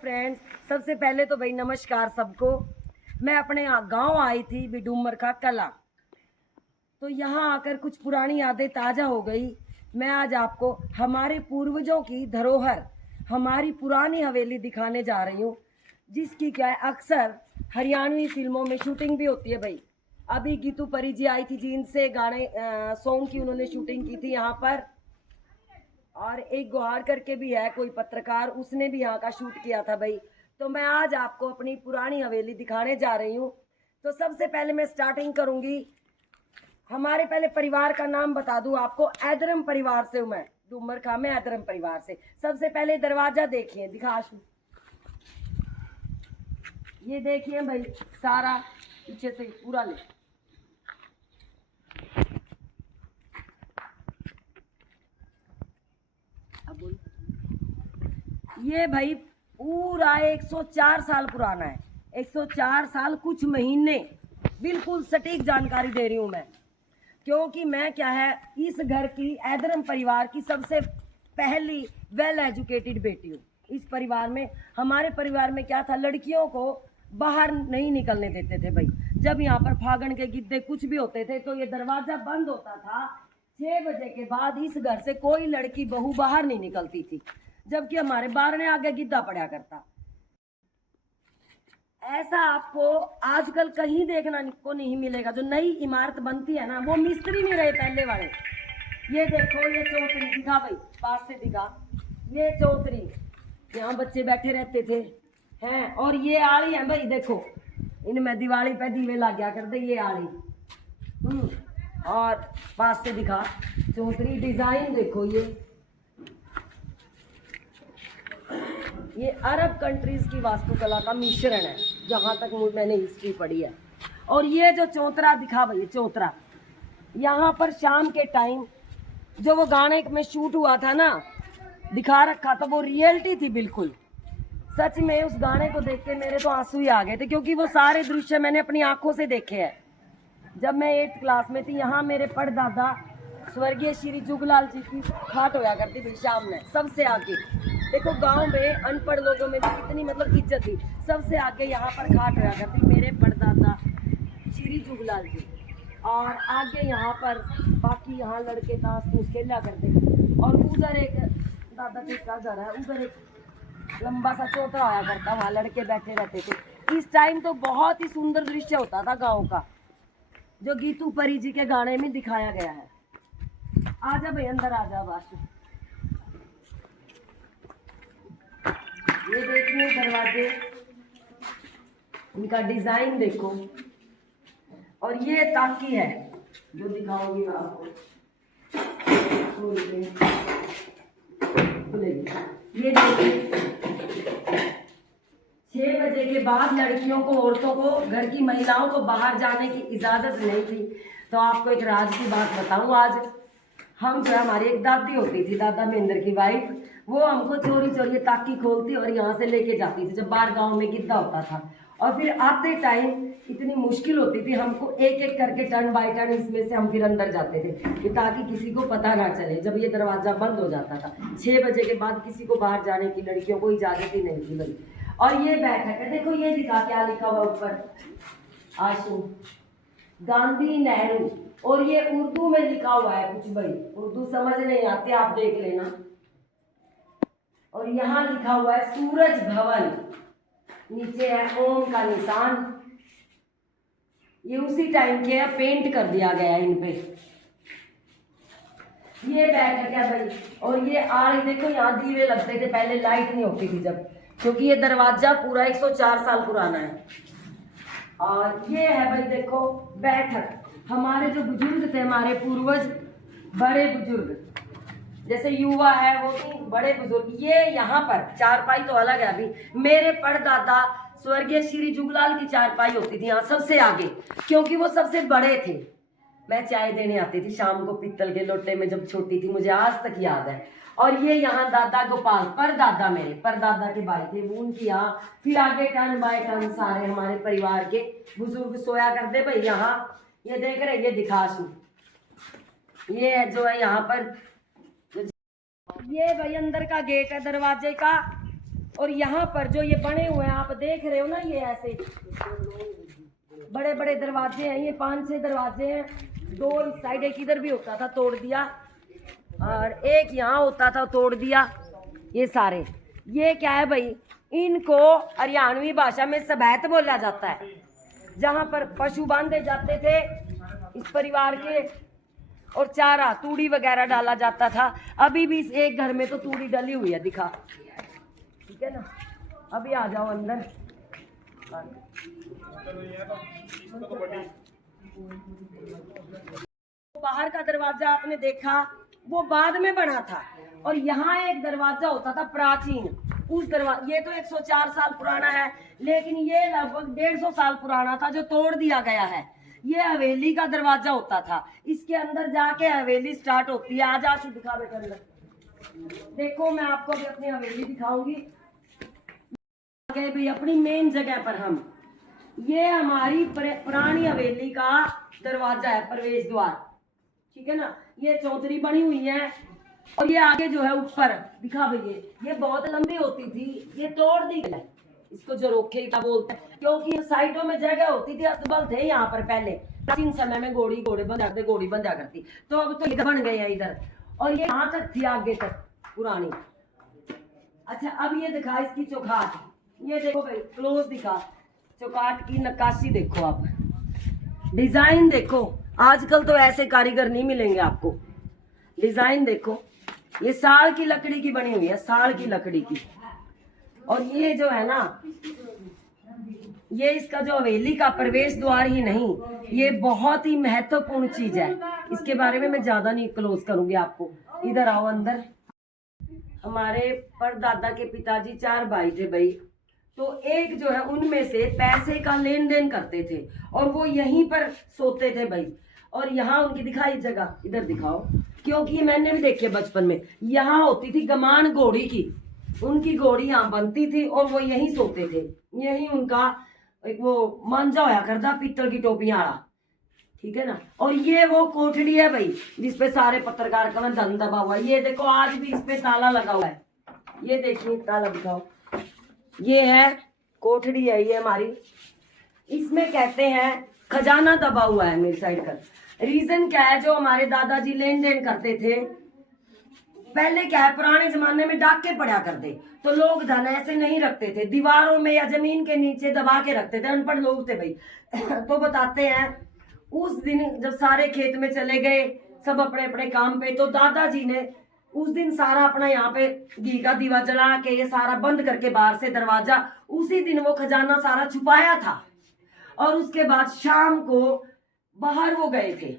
Friends, सबसे पहले तो भाई नमस्कार सबको। मैं अपने गांव आई थी बिडूमर का कला, तो यहाँ आकर कुछ पुरानी यादें ताज़ा हो गई। मैं आज आपको हमारे पूर्वजों की धरोहर, हमारी पुरानी हवेली दिखाने जा रही हूँ, जिसकी क्या है अक्सर हरियाणवी फिल्मों में शूटिंग भी होती है भाई। अभी गीतू परी जी आई थी, जिनसे गाने सॉन्ग की उन्होंने शूटिंग की थी यहाँ पर। और एक गुहार करके भी है कोई पत्रकार, उसने भी यहाँ का शूट किया था भाई। तो मैं आज आपको अपनी पुरानी हवेली दिखाने जा रही हूँ। तो सबसे पहले मैं स्टार्टिंग करूंगी, हमारे पहले परिवार का नाम बता दूं आपको। ऐदरम परिवार से हूँ मैं, डूमर खा में ऐदरम परिवार से। सबसे पहले दरवाजा देखिए, दिखा ये देखिए भाई, सारा पीछे से पूरा ले। अब बोल। ये भाई पूरा 104 साल पुराना है। 104 साल कुछ महीने, बिल्कुल सटीक जानकारी दे रही हूँ मैं, क्योंकि मैं क्या है इस घर की, ऐदरम परिवार की सबसे पहली वेल एजुकेटेड बेटी हूँ। इस परिवार में, हमारे परिवार में क्या था, लड़कियों को बाहर नहीं निकलने देते थे भाई। जब यहाँ पर फागण के गिद्दे कुछ भी होते थे तो ये दरवाजा बंद होता था। 6 बजे के बाद इस घर से कोई लड़की बहू बाहर नहीं निकलती थी, जबकि हमारे बारने आगे गिद्दा पड़ा करता। ऐसा आपको आजकल कहीं देखना को नहीं मिलेगा। जो नई इमारत बनती है ना, वो मिस्त्री नहीं रहे पहले वाले। ये देखो, ये चौतरी दिखा भाई, पास से दिखा। ये चौतरी, यहाँ बच्चे बैठे रहते थे हैं। और ये आली है भाई, देखो इनमें दिवाली पे दीवे ला गया करते, ये आली। और पास से दिखा चौतरी, डिजाइन देखो। ये अरब कंट्रीज की वास्तुकला का मिश्रण है, जहाँ तक मैंने हिस्ट्री पढ़ी है। और ये जो चौतरा दिखा भाई, चौतरा यहाँ पर शाम के टाइम जो वो गाने में शूट हुआ था ना, दिखा रखा था, वो रियलिटी थी बिल्कुल। सच में उस गाने को देख के मेरे तो आंसू ही आ गए थे, क्योंकि वो सारे दृश्य मैंने अपनी आंखों से देखे हैं। जब मैं 8th क्लास में थी, यहाँ मेरे परदादा स्वर्गीय श्री जुगलाल जी की खाट होया करती थी शाम में, सबसे आगे। देखो गांव में अनपढ़ लोगों में भी कितनी मतलब इज्जत थी। सबसे आगे यहाँ पर खाट होया करती मेरे परदादा श्री जुगलाल जी। और आगे यहाँ पर बाकी यहाँ लड़के ताश तूश खेला करते थे। और उधर एक दादा जी का घर है, उधर एक लंबा सा चौतरा आया करता, वहाँ लड़के बैठे रहते थे। इस टाइम तो बहुत ही सुंदर दृश्य होता था गाँव का, जो गीतू परी जी के गाने में दिखाया गया है। आजा भाई, अंदर आजा बाशु। ये देखिए दरवाजे, इनका डिजाइन देखो। और ये ताकी है जो दिखाऊंगी मैं आपको, ये देखिए 6 बजे के बाद लड़कियों को, औरतों को, घर की महिलाओं को बाहर जाने की इजाजत नहीं थी। तो आपको एक राज की बात बताऊं, आज हम जो है, हमारी एक दादी होती थी, दादा महेंद्र की वाइफ, वो हमको चोरी चोरी ताकी खोलती और यहाँ से लेके जाती थी जब बाहर गांव में गिद्दा होता था। और फिर आते टाइम इतनी मुश्किल होती थी, हमको एक एक करके टर्न बाय टर्न इसमें से हम फिर अंदर जाते थे, कि ताकि किसी को पता ना चले। जब ये दरवाजा बंद हो जाता था 6 बजे के बाद, किसी को बाहर जाने की लड़कियों को इजाजत ही नहीं थी भाई। और ये बैठक है, देखो ये दिखा क्या लिखा हुआ ऊपर, आशू गांधी नेहरू। और ये उर्दू में लिखा हुआ है कुछ भाई, उर्दू समझ नहीं आती, आप देख लेना। और यहाँ लिखा हुआ है सूरज भवन, नीचे है ओम का निशान। ये उसी टाइम के है, पेंट कर दिया गया है इन पे। ये बैठक है भाई। और ये आड़ी देखो, यहाँ दीवे लगते थे पहले, लाइट नहीं होती थी जब, क्योंकि ये दरवाजा पूरा 104 साल पुराना है। और ये है भाई देखो बैठक। हमारे जो बुजुर्ग थे, हमारे पूर्वज, बड़े बुजुर्ग, जैसे युवा है वो भी बड़े बुजुर्ग, ये यहाँ पर चारपाई तो अलग है। अभी मेरे परदादा स्वर्गीय श्री जुगलाल की चारपाई होती थी यहाँ सबसे आगे, क्योंकि वो सबसे बड़े थे। मैं चाय देने आती थी शाम को पित्तल के लोटे में, जब छोटी थी, मुझे आज तक याद है। और ये यहाँ दादा गोपाल, परदादा, मेरे परदादा के भाई थे, वो उनकी यहाँ। फिर आगे टर्न बाय टर्न सारे हमारे परिवार के बुजुर्ग सोया करते भाई यहाँ। ये देख रहे, ये दिखाशु, ये जो है यहाँ पर, ये भाई अंदर का गेट है दरवाजे का। और यहाँ पर जो ये बने हुए हैं आप देख रहे हो ना, ये ऐसे बड़े बड़े दरवाजे हैं, ये 5-6 दरवाजे हैं। 2 इस साइड, एक इधर भी होता था तोड़ दिया, और एक यहाँ होता था तोड़ दिया। ये सारे, ये क्या है भाई, इनको हरियाणवी भाषा में सबैत बोला जाता है, जहाँ पर पशु बांधे जाते थे इस परिवार के, और चारा तूड़ी वगैरह डाला जाता था। अभी भी इस एक घर में तो तूड़ी डली हुई है, दिखा, ठीक है ना। अभी आ जाओ अंदर। बाहर का दरवाजा आपने देखा, वो बाद में बना था, और यहाँ एक दरवाजा होता था प्राचीन। उस दरवाजा, ये तो 104 साल पुराना है, लेकिन ये लगभग 150 साल पुराना था जो तोड़ दिया गया है। ये हवेली का दरवाजा होता था, इसके अंदर जाके हवेली स्टार्ट होती है। आज आशु दिखा बेटा अंदर, देखो मैं आपको अभी अपनी हवेली दिखाऊंगी। भी अपनी मेन जगह पर हम, ये हमारी पुरानी हवेली का दरवाजा है, प्रवेश द्वार, ठीक है ना। ये चौधरी बनी हुई है, और ये आगे जो है ऊपर दिखा भैया, ये बहुत लंबी होती थी, ये तोड़ दी गई। इसको जरोखे क्या बोलते हैं, क्योंकि साइडों में जगह होती थी, अस्तबल थे यहाँ पर पहले प्राचीन समय में, घोड़े बंधा करती, तो अब तो ये बन गए हैं इधर, और ये यहाँ तक थी आगे तक पुरानी। अच्छा, अब ये दिखा इसकी चौखाट, ये देखो भाई क्लोज दिखा, चौखाट की नक्काशी देखो आप, डिजाइन देखो। आजकल तो ऐसे कारीगर नहीं मिलेंगे आपको। डिजाइन देखो, ये साल की लकड़ी की बनी हुई है, साल की लकड़ी की। और ये जो है ना, ये इसका जो हवेली का प्रवेश द्वार ही नहीं, ये बहुत ही महत्वपूर्ण चीज है। इसके बारे में मैं ज्यादा नहीं क्लोज करूंगी आपको। इधर आओ अंदर। हमारे परदादा के पिताजी 4 भाई थे भाई, तो एक जो है उनमें से पैसे का लेन देन करते थे, और वो यहीं पर सोते थे भाई। और यहाँ उनकी दिखाई जगह, इधर दिखाओ, क्योंकि ये मैंने भी देखी बचपन में। यहाँ होती थी गमान घोड़ी की, उनकी घोड़ी यहाँ बनती थी, और वो यहीं सोते थे। यहीं उनका एक वो मांझा होया करता, पीतल की टोपियां वाला, ठीक है ना। और ये वो कोठड़ी है भाई, जिसपे सारे पत्रकार का धन दबा हुआ है। ये देखो आज भी इस पे ताला लगा हुआ है, ये देखिए ताला दिखाओ। ये है कोठड़ी है, ये हमारी, इसमें कहते हैं खजाना दबा हुआ है मेरी साइड का। रीजन क्या है, जो हमारे दादाजी लेन देन करते थे पहले, क्या है पुराने जमाने में डाके पड़ा करते, तो लोग धन ऐसे नहीं रखते थे, दीवारों में या जमीन के नीचे दबा के रखते थे, अनपढ़ लोग थे भाई। तो बताते हैं उस दिन जब सारे खेत में चले गए सब अपने अपने काम पे, तो दादाजी ने उस दिन सारा अपना यहाँ पे घी का दीवा जला के ये सारा बंद करके बाहर से दरवाजा, उसी दिन वो खजाना सारा छुपाया था। और उसके बाद शाम को बाहर वो गए थे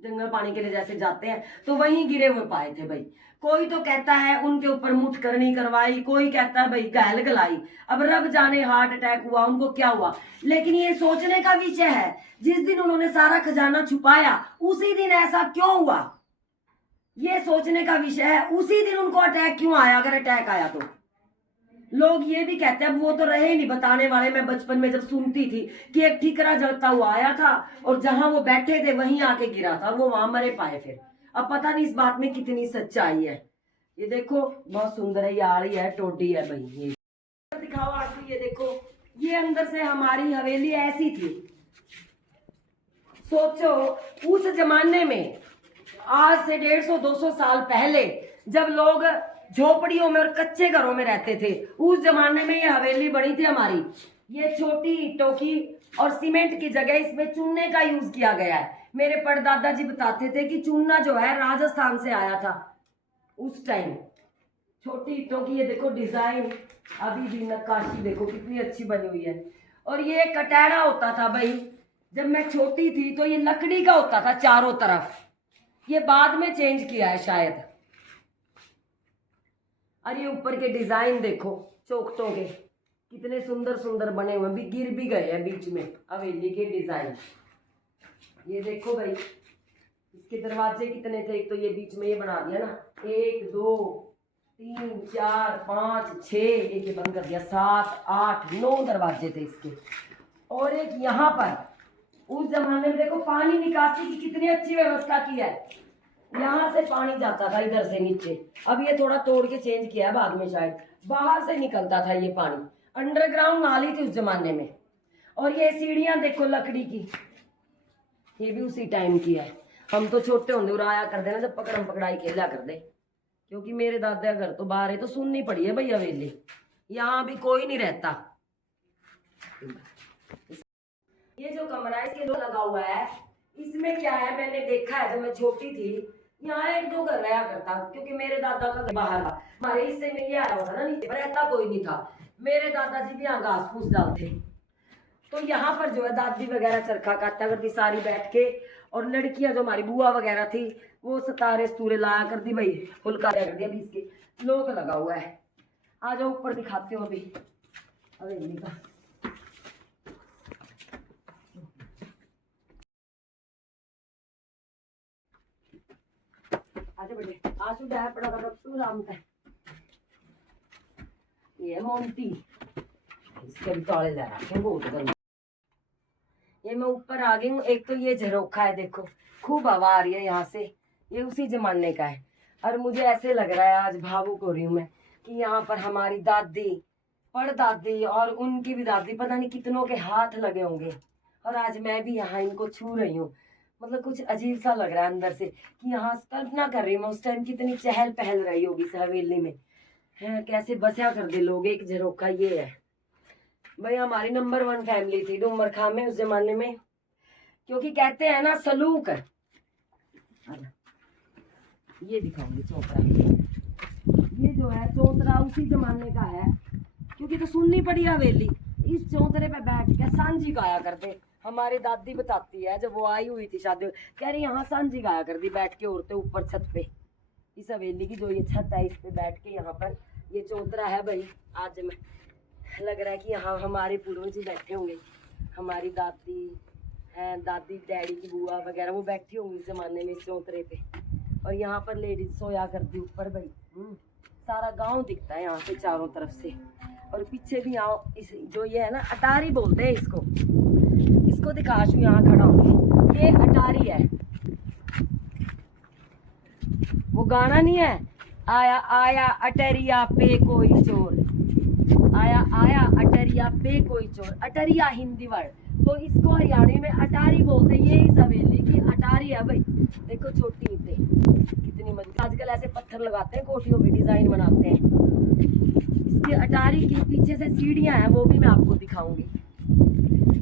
जंगल पानी के लिए जैसे जाते हैं, तो वहीं गिरे हुए पाए थे भाई। कोई तो कहता है उनके ऊपर मुठ करनी करवाई, कोई कहता है भाई गहल गलाई। अब रब जाने हार्ट अटैक हुआ उनको, क्या हुआ। लेकिन ये सोचने का विषय है, जिस दिन उन्होंने सारा खजाना छुपाया उसी दिन ऐसा क्यों हुआ, ये सोचने का विषय है। उसी दिन उनको अटैक क्यों आया, अगर अटैक आया तो। लोग ये भी कहते हैं, अब वो तो रहे नहीं बताने वाले। मैं बचपन में जब सुनती थी कि एक ठीकरा जलता हुआ आया था, और जहां वो बैठे थे वहीं आके गिरा था, वो वहां मरे पाए फिर। अब पता नहीं इस बात में कितनी सच्चाई है। ये देखो बहुत सुंदर है, ये आड़ी है, टोडी है भाई। ये दिखाओ आखिर, ये देखो, ये अंदर से हमारी हवेली ऐसी थी। सोचो उस जमाने में, आज से 150-200 साल पहले, जब लोग झोपड़ियों में और कच्चे घरों में रहते थे, उस जमाने में ये हवेली बनी थी हमारी। ये छोटी ईंटों की और सीमेंट की जगह इसमें चूने का यूज किया गया है। मेरे परदादा जी बताते थे कि चूना जो है राजस्थान से आया था उस टाइम। छोटी ईंटों की ये देखो डिजाइन, अभी भी नक्काशी देखो कितनी अच्छी बनी हुई है। और ये कटैरा होता था भाई, जब मैं छोटी थी तो ये लकड़ी का होता था चारों तरफ, ये बाद में चेंज किया है शायद। और ये ऊपर के डिजाइन देखो चौखटों के, कितने सुंदर सुंदर बने हुए, भी गिर भी गए हैं बीच में हवेली के डिजाइन। ये देखो भाई, इसके दरवाजे कितने थे, एक तो ये बीच में ये बना दिया ना, 1 2 3 4 5 6, एक ये बंद कर दिया, 7 8 9 दरवाजे थे इसके। और एक यहाँ पर उस जमाने में देखो पानी निकासी की कितनी अच्छी व्यवस्था की है। यहाँ से पानी जाता था इधर से नीचे, अब ये थोड़ा तोड़ के चेंज किया बाद में, शायद बाहर से निकलता था ये पानी। अंडरग्राउंड नाली थी उस जमाने में। और ये सीढ़ियां देखो लकड़ी की, ये भी उसी टाइम की है। हम तो छोटे होंगे उड़ाया करते ना, जब पकड़म पकड़ाई खेला करते, क्योंकि मेरे दादा घर तो बाहर है, तो सुननी पड़ी है भैया हवेली, यहाँ भी कोई नहीं रहता। ये जो कमरा है इसके दो लगा हुआ है, इसमें क्या है मैंने देखा है जब मैं छोटी थी, यहाँ एक दो घर रहा करता, क्योंकि मेरे दादा का घर बाहर था, हमारे हिस्से में ये आया हुआ था ना, नीचे रहता कोई नहीं था। मेरे दादाजी भी यहाँ घास फूस डालते, तो यहाँ पर जो है दादी वगैरह चरखा काटा करती सारी बैठ के, और लड़कियां जो हमारी बुआ वगैरह थी वो सतारे स्तूरे लाया करती, भाई फुलका कर दिया, अभी इसके लोग लगा हुआ है। आ जाओ ऊपर दिखाते हो अभी हवेली का। आजा बेटे, आज सुबह पड़ा था तू राम का। ये मोंटी, इसके भी ताले लगा रखे बहुत गंदे। ये मैं ऊपर आ गई हूँ। एक तो ये झरोखा है, देखो खूब हवा आ रही है यहाँ से, ये उसी जमाने का है। और मुझे ऐसे लग रहा है, आज भावुक हो रही हूँ मैं, कि यहाँ पर हमारी दादी, परदादी और उनकी भी दादी, पता नहीं कितनों के हाथ लगे होंगे, और आज मैं भी यहाँ इनको छू रही हूँ। मतलब कुछ अजीब सा लग रहा है अंदर से, कि यहाँ कल्पना कर रही हूँ मैं उस टाइम कितनी चहल पहल रही होगी इस हवेली में, है कैसे बसा कर दे लोग। एक झरोखा ये है भाई, हमारी नंबर 1 फैमिली थी डूमर खां में उस जमाने में, क्योंकि कहते हैं ना सलूक। ये दिखाऊंगी चौतरा, ये जो है चौतरा उसी जमाने का है, क्योंकि तो सुननी पड़ी हवेली। इस चौतरे पे बैठ के सांझी गाया करते, हमारी दादी बताती है जब वो आई हुई थी शादी, कह रही यहाँ सांझी गाया करती बैठ के औरतें ऊपर छत पे। इस हवेली की जो ये छत है इस पे बैठ के, यहाँ पर ये चौतरा है भाई। आज मैं लग रहा है कि यहाँ हमारे पूर्वज बैठे होंगे, हमारी दादी है, दादी डैडी की बुआ वगैरह वो बैठी होंगी इस जमाने में इस चौतरे पे। और यहाँ पर लेडीज सोया करती ऊपर भाई। सारा गांव दिखता है यहाँ से चारों तरफ से। और पीछे भी यहाँ इस जो ये है ना, अटारी बोलते हैं इसको, इसको दिखाशू यहाँ खड़ा होंगे, ये अटारी है। वो गाना नहीं है, आया आया अटरिया पे कोई चोर, आया आया अटरिया पे कोई चोर। अटरिया हिंदी वर्ड, तो इसको हरियाणी में अटारी बोलते हैं। ये इस हवेली की अटारी है भाई। देखो छोटी ईंटें कितनी मजबूत, आजकल ऐसे पत्थर लगाते हैं कोठियों पे, डिजाइन बनाते हैं। इसकी अटारी की पीछे से सीढ़ियां हैं, वो भी मैं आपको दिखाऊंगी।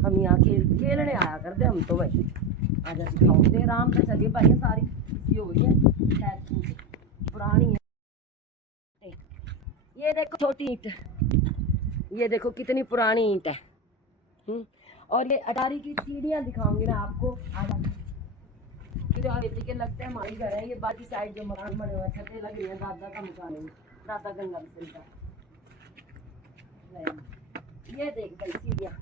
हम यहाँ खेलने आया करते हम तो भाई। आज दिखाओगे आराम से, चलिए भाई सारी ये हो रही है पुरानी है। ये देखो छोटी ईंट, ये देखो कितनी पुरानी ईंट है। और ये अटारी की सीढ़ियां दिखाऊंगी मैं आपको। हवेली के लगते हैं हमारी घर है, ये बाकी साइड जो मकान बने हुए छतें लग रही है, दादा का मकान है, दादा गंगा मिशन का। ये देख भाई सीढ़ियां,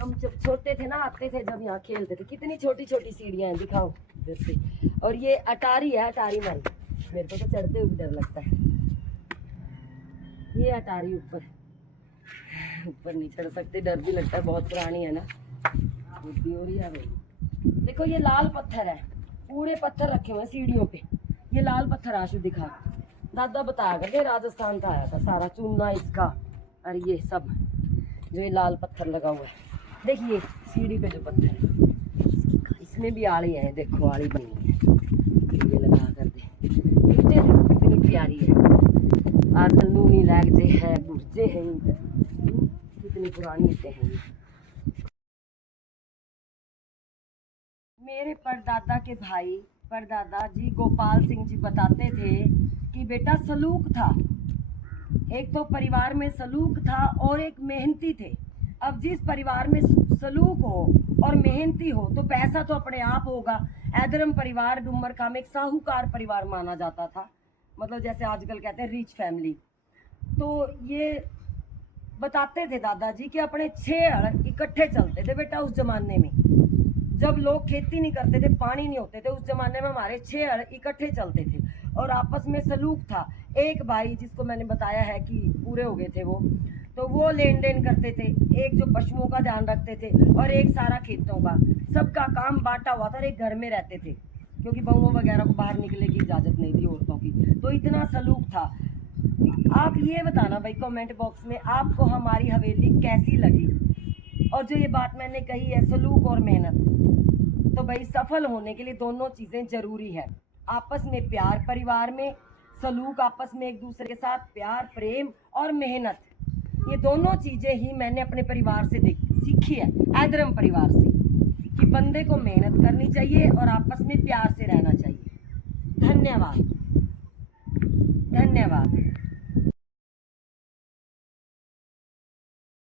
हम जब छोटे थे ना आते थे जब यहाँ खेलते थे, कितनी छोटी छोटी सीढ़ियां हैं, दिखाओ इधर से। और ये अटारी है, अटारी मारी, मेरे को तो चढ़ते हुए डर लगता है। ये अटारी ऊपर नहीं चढ़ सकते, डर भी लगता है, बहुत पुरानी है ना। देखो ये लाल पत्थर है, पूरे पत्थर रखे हुए हैं सीढ़ियों पे। ये लाल पत्थर आशु दिखा, दादा बताया करके राजस्थान का आया था सारा चूना इसका। और ये सब जो ये लाल पत्थर लगा हुआ है, देखिए सीढ़ी पे जो पत्थर है इसमें भी आड़ी है, देखो आड़ी बनी है, ये लगा कर दे। कितनी प्यारी है, आजकल नूनी लैगजे है, गुर्जे हैं, कितनी पुरानी ईंटें हैं। मेरे परदादा के भाई परदादा जी गोपाल सिंह जी बताते थे कि बेटा सलूक था, एक तो परिवार में सलूक था और एक मेहनती थे। अब जिस परिवार में सलूक हो और मेहनती हो तो पैसा तो अपने आप होगा। ऐदरम परिवार डूमर खां में एक साहूकार परिवार माना जाता था, मतलब जैसे आजकल कहते हैं रिच फैमिली। तो ये बताते थे दादाजी कि अपने 6 हड़ इकट्ठे चलते थे बेटा उस जमाने में, जब लोग खेती नहीं करते थे, पानी नहीं होते थे, उस जमाने में हमारे 6 हड़ इकट्ठे चलते थे और आपस में सलूक था। एक भाई जिसको मैंने बताया है कि पूरे हो गए थे वो, तो वो लेन देन करते थे, एक जो पशुओं का ध्यान रखते थे और एक सारा खेतों का, सबका काम बांटा हुआ था और एक घर में रहते थे। क्योंकि बहुओं वगैरह को बाहर निकलने की इजाज़त नहीं थी औरतों की, तो इतना सलूक था। आप ये बताना भाई कमेंट बॉक्स में आपको हमारी हवेली कैसी लगी। और जो ये बात मैंने कही है सलूक और मेहनत, तो भाई सफल होने के लिए दोनों चीज़ें ज़रूरी है। आपस में प्यार परिवार में, सलूक आपस में एक दूसरे के साथ, प्यार प्रेम और मेहनत, ये दोनों चीज़ें ही मैंने अपने परिवार से सीखी है, आदरम परिवार से, कि बंदे को मेहनत करनी चाहिए और आपस में प्यार से रहना चाहिए। धन्यवाद, धन्यवाद।